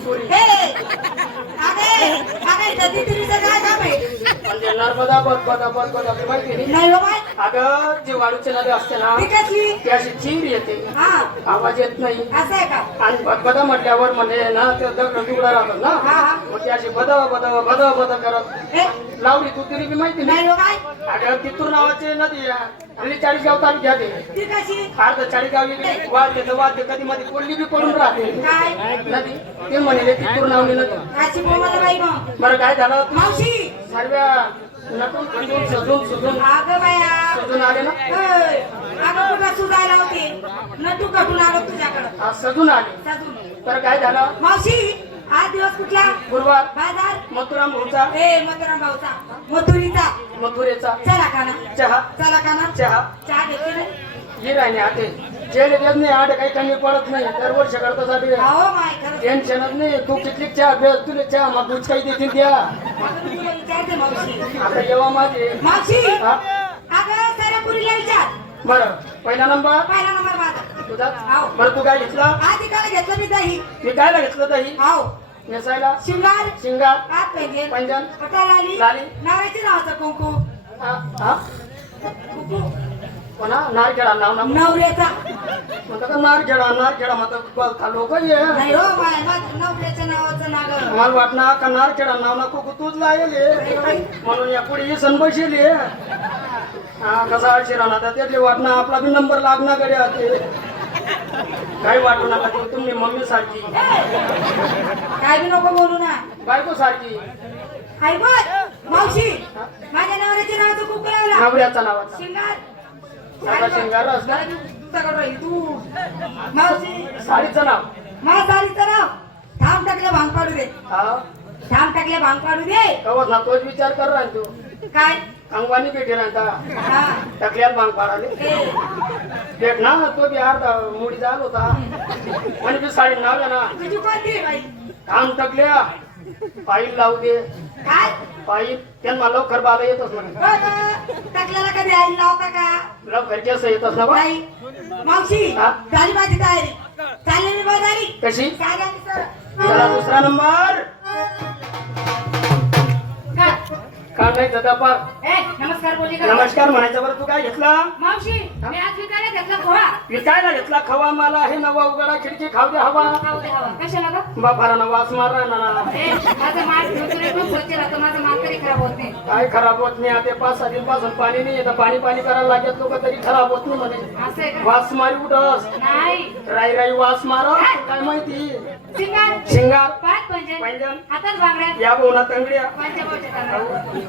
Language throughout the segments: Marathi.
पुरी अगे अगे दत्तीचं काय काम आहे म्हणजे नर्मदा बद माहिती नाही नाही हो बाय अगं जी वाळूची नदी असते ना ती कसली ती अशी चिंब येते हा आवाज येत नाही असं आहे का आणि बदबदा म्हटल्यावर म्हणजे ना ते दगड तुकडा राहतात ना हा हा मग ती अशी बद करत हे लावली तू तरी बी माहिती नाही नाही हो बाय अगं तिथूर नावाची नदी आहे आणि 40 गाव तालुक्यात आहे ती कशी अर्ध 40 गाव वाद्य कधी मध्ये कोल्ली बी पडून राहते काय नदी ते म्हणले तिथूर नावली नदी काची बोमाला बाई मग बरं काय झालं मावशी सर्व्या नटून सजून अगं बाया सजून आले ना ओय, अगं कुठं सुधायला होते नटू कटून आलो तुझ्याकडं आज सजून आले साजून तर काय झालं मावशी आज दिवस कुठला गुरुवार बाजार मथुराम भाऊचा ए मथुराम भाऊचा मथुरीचा मथुरेचा चला का ना चहा चला का ना चहा चहा घेते ना हे राहणे आते जेल देत नाही आठ काही कमी पडत नाही दरवर्ष करतासाठी अहो माय खरं टेन्शनच नाही तू कितली चहा बेस तुला चहा मग दूध काही देतील द्या तुला विचारते मावशी आता येवा माझे मावशी हा? अगं साऱ्या पुरीला विचार बरं पहिला नंबर पहिला नंबर माझा तुझा हाव. बरं तू काय घेतला आधी काय घेतलं मी दही मी कायला घेतलं दही हाव नेसायला शिंगार शिंगार हात पाहिजे पंजन पटाला आली लाली. नावाची नावाचं कुंकू हा कुंकू कोणा नारखेडा नाव नवऱ्याचा म्हणतो का नारखेडा म्हणतो लोक ये नाही हो बाय माझं नवऱ्याच्या नावाचं नाग मला वाटणार का नारखेडा नाव नको तूच लागेल म्हणून या पुढे सण बसेल हा कसा शिराणा त्यातले वाटणं आपला बी नंबर लागणार कडे आते काही वाटू नका ते तुम्ही मम्मी सारखी काय बी नको बोलू ना बायको सारखी आई बोल मावशी माझ्या नवऱ्याच्या नावाचं कुंकू लावला नवऱ्याचा नावाचा शिंगार साधा शिंगार असला तुझ्याकडे राहील तू मावशी साडीचं नाव मला साडीचं नाव थांब टाकले भांग पाडू दे हा थांब टाकले भांग पाडू दे कवच ना तोच विचार कर राह तू काय अंगवानी पेटी राहता हा टकल्यात भांग पाडाले ए, भेट ना तो बी अर्धा मुडी जाल होता आणि बी साडी नाव ना तुझी कोणती आहे बाई काम टकल्या पाईप लावू दे काय पाईप त्यांना लवकर बाला येतच म्हणे टाकल्याला कधी आई लावता का लवकर केस येतच ना बा बाई मावशी हा? झाली माझी तयारी चालली मी बाजारी कशी काय झाली सर चला दुसरा नंबर काय काम नाही पार ए नमस्कार बोलली का नमस्कार म्हणायचं बरं तू काय घेतला मावशी मी आज विकायला घेतला पोहा विकायला घेतला खवा मला हे नवा उघडा खिडकी खाऊ दे हवा खाऊ दे हवा कशाला का बापारानं वास मारा ना ए माझं मास ठेवतो खूप स्वच्छ राहतो माझं मास तरी खराब होत नाही काय खराब होत नाही आता 5-6 दिवसापासून पाणी नाही येतं पाणी करायला लागत लोक तरी खराब होत नाही म्हणे असं आहे का वास मारी उठस नाही राई वास मारा काय माहिती शिंगार शिंगार पाच पंजन पंजन हातात बांगड्या या बोना तंगड्या पंचावरच्या तांदळावर.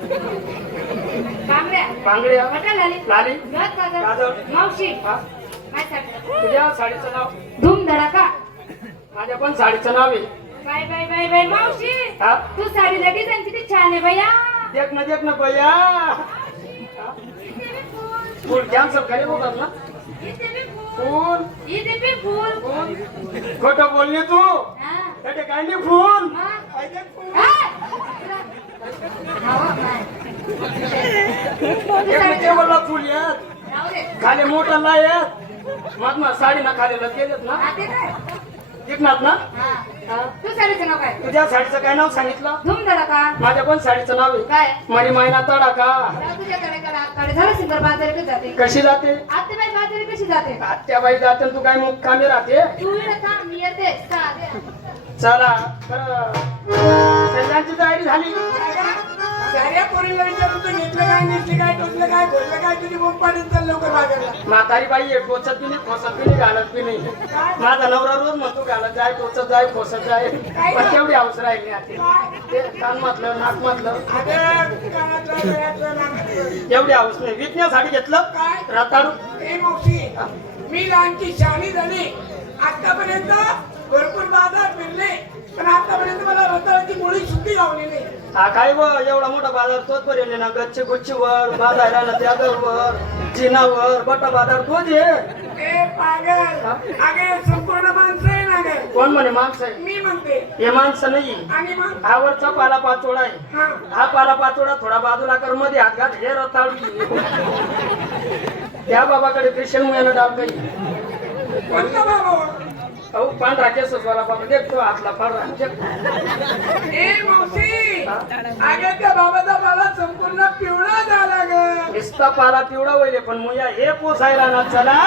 बांगड्या बांगड्या पटा झाली लाली गज गाजर. गाजर मावशी हा? काय सांगते तुझ्या साडीचं नाव धूम धडाका माझ्या पण साडीचं नाव आहे बाय बाय बाय बाय मावशी हा? तू साडी लगेच आणि किती छान आहे भैया देख ना भैया फुल कॅन्सल करे बोलतात ना इथे बी फूल फुल इथे बी फूल फुल खोटं बोलली तू हा. त्याचे काय नाही फुल मग? काय ते फुल? हा. हो, नाही. एक म्हणजे मला फुल येत राहू दे. खाली मोठं नाही येत मग साडी ना खाली केलेत ना हा, ते काय? टिकणार ना हा. हा. तू साडीचं नाव काय तुझ्या साडीचं काय नाव सांगितलं धूम धडाका माझ्या पण साडीचं नाव आहे काय मरी मायना तडाका तुझ्याकडे झालं सिंगर बाजारी कशी जाते कशी जाते आत्तेबाई बाजारी कशी जाते आत्याबाई जाते तू काय मग कामी राहते तू इकडे थांब, मी येते चालेल. चला सगळ्यांची तयारी झाली साऱ्या पोरीला विचारून तू घेतलं काय नेसले काय टोचलं काय खोललं काय तुझी बोंब पाडून चाल लवकर बाजारला म्हातारी बाई आहे टोचत बी नाही खोसत बी नाही घालत बी नाही माझा नवरा रोज म्हणतो घालत जाय टोचत जाय खोसत जाय पण तेवढी अवसर राहिली आता ते कान म्हटलं नाक म्हटलं अगं कानातलं गळ्यातलं नाकातलं. एवढी हौस नाही विकण्यासाठी घेतलं काय रताळू ए मावशी मी लहानची शहाणी झाली आतापर्यंत भरपूर बाजार फिरले पण आतापर्यंत मला रताळाची मुळी सुट्टी गावली नाही हा काय व एवढा मोठा बाजार तोच पर्यंत ना गच्ची गुच्चीवर बाजायला ना त्यागरवर जिनावर बटा बाजार तोच आहे ए पागल अगे संपूर्ण माणसं आहे ना गे कोण म्हणे माणसं आहे मी म्हणते हे माणसं नाही आणि मग हा वरचा पाला पाचोडा आहे हा हा पाला पाचोडा थोडा बाजूला कर मध्ये हात घात हे रताळू त्या बाबाकडे पेशंट मुलांना डाव काही कोणता बाबा अहो पांढरा केस वाला बाबा देखतो आपला पांढरा ए मावशी अगं त्या बाबाचा मला संपूर्ण पिवळा झाला ग नुसता पाला पिवळा वहिले पण मुया हे पोसायला ना चला